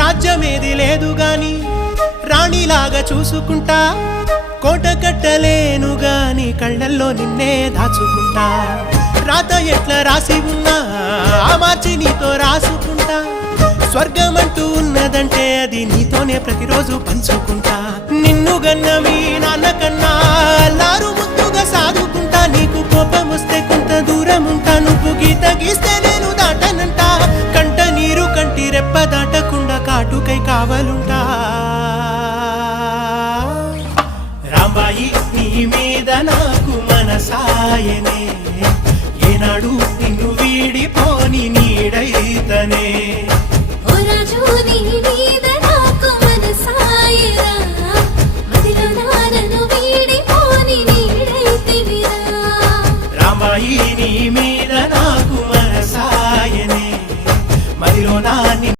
రాజ్యమేది లేదు గాని రాణిలాగా చూసుకుంటా, కోట కట్టలేను గాని కళ్ళల్లో నిన్నే దాచుకుంటా. రాత ఎట్లా రాసి ఉన్నా మార్చి నీతో రాసుకుంటా, స్వర్గమంటూ ఉన్నదంటే అది నీతోనే ప్రతిరోజు పంచుకుంటా. నిన్ను గన్న మీ నాన్న కన్నా లారు ముద్దుగా సాదుకుంటా, నీకు కోపం వస్తే కొంత దూరం ఉంటా, నువ్వు గీత గీస్తే నేను దాటనంట, కంట నీరు కంటి రెప్ప దాటకుండా కాటుకై కావలుంటా. రాంబాయి నీ మీద నాకు మనసాయనే, ఏనాడు నిన్ను వీడిపోని నీడైతనే.